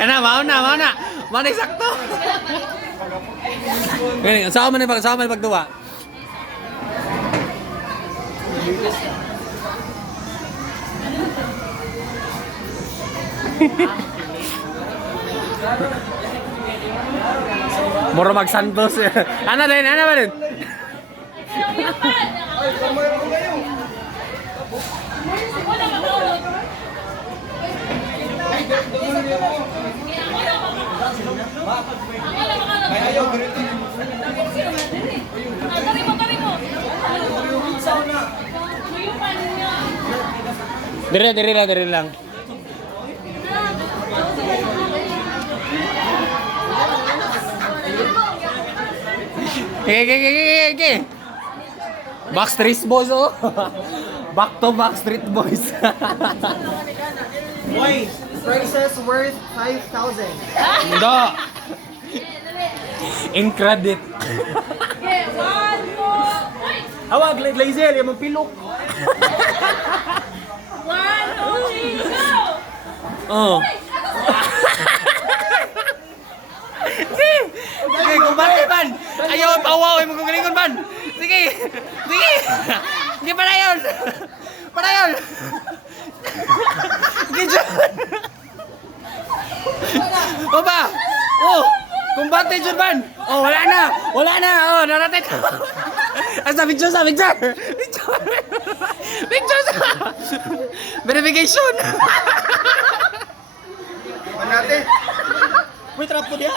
Kana, mao na. Mao na sakto. Gani, saan man pagduwa? Moro mag-Santos. Ano ba rin? Diri lang. Okay. Backstreet Boys, oh. Back to Backstreet Boys. Boys, prices worth 5,000. Hindi. In credit. Awag, Lazel, yung pilok. 1, 2, 3, go! Oh. Sige, kumbate man. Ayaw, pauwaw, mo kagalingon man. Sige. Sige, para yun. Sige, John. O ba? Oh, kumbate, John man. Oh, wala na. Oh, narating. Sa picture. Verification. Manate. Wait, trap po dia.